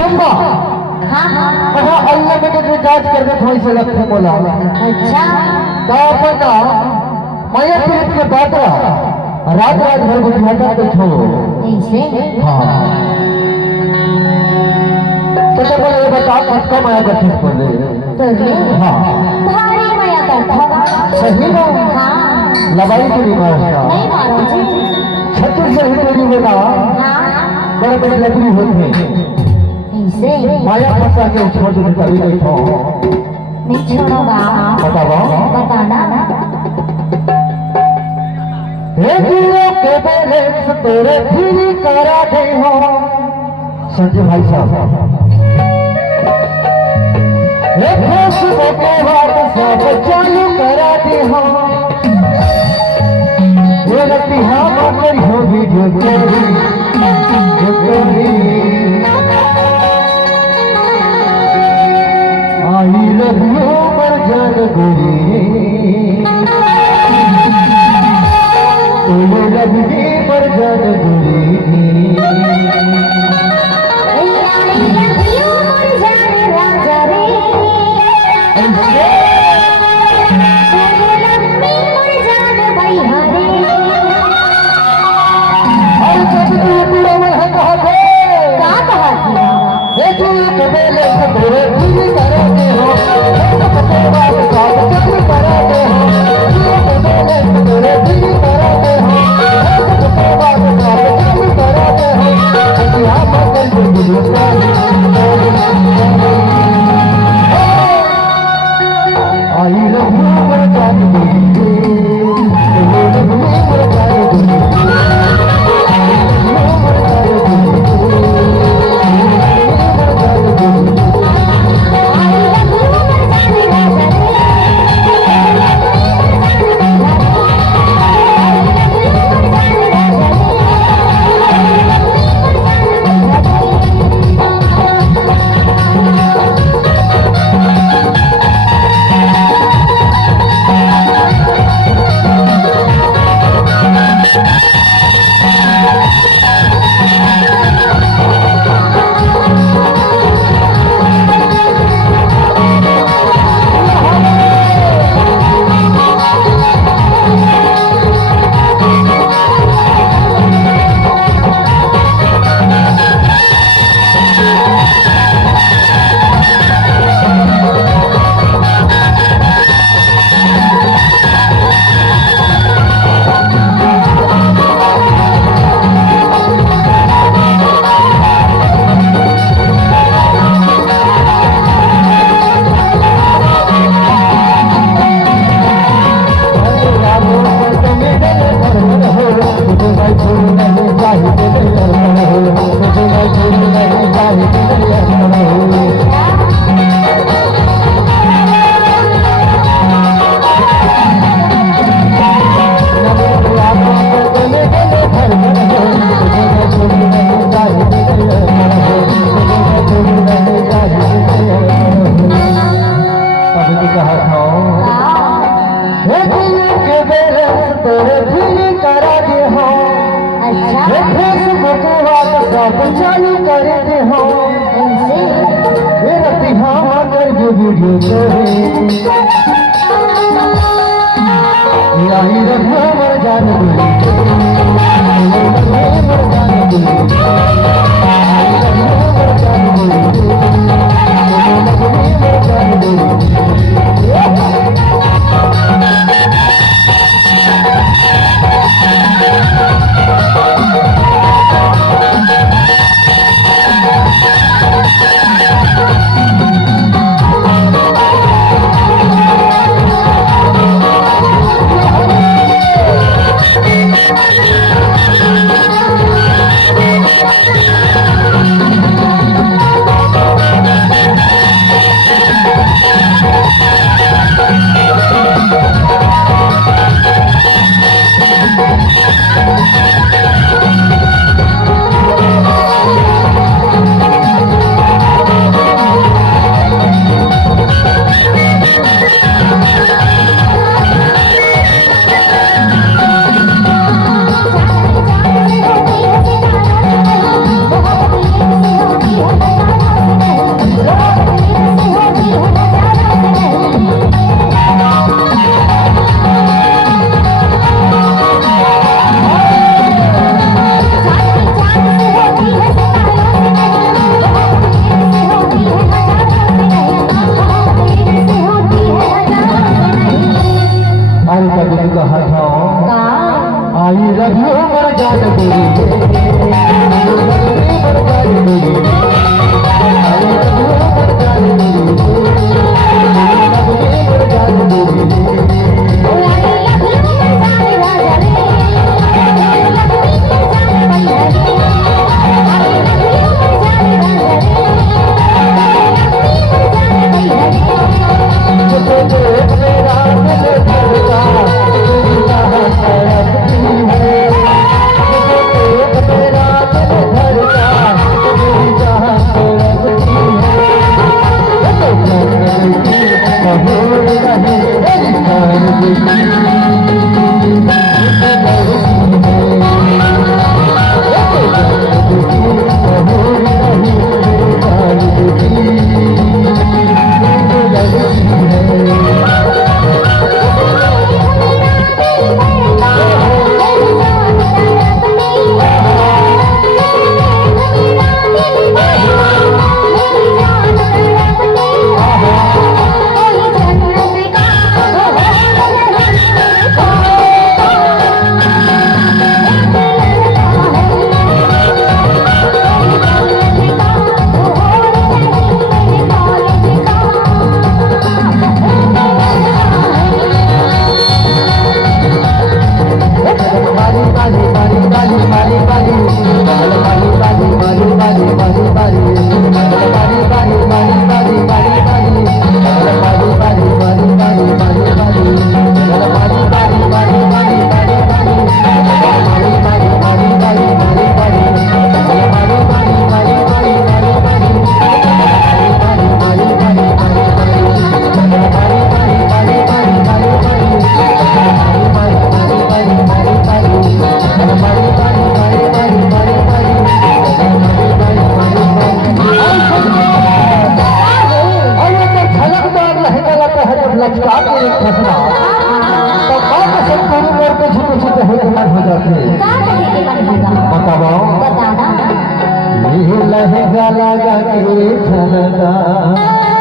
सुनबा हाँ हाँ कहा अनलिमिटेड रिचार्ज कर दे थोड़ी से लगते बोला अच्छा तो अपना माया पीठ के बाद रात रात भर कुछ मटा तो छोड़ो ऐसे हाँ तो जब ये बता किसका माया का ठीक कर दे तो ले हाँ भारी माया करता होगा सही ना हाँ लबाई की बीमार नहीं मारो जी छत्तीस से ही तेरी बेटा हाँ बड़े बड़े लकड़ी होते हैं ऐसे माया फंसा के छोड़ दो कभी देखो नहीं छोड़ोगा बताओ बताना हे दिलो के बेले तेरे फिरी करा दे हो संजय भाई साहब हे फेसबुक के बाद सब चालू करा दे हो ये रति हम करी हो वीडियो तेरी आई लव यू मर जान गोरी तुम लगी मर जान गोरी चालू करते हो मेरा बिहार कर वीडियो यही रखा मर जान के झलका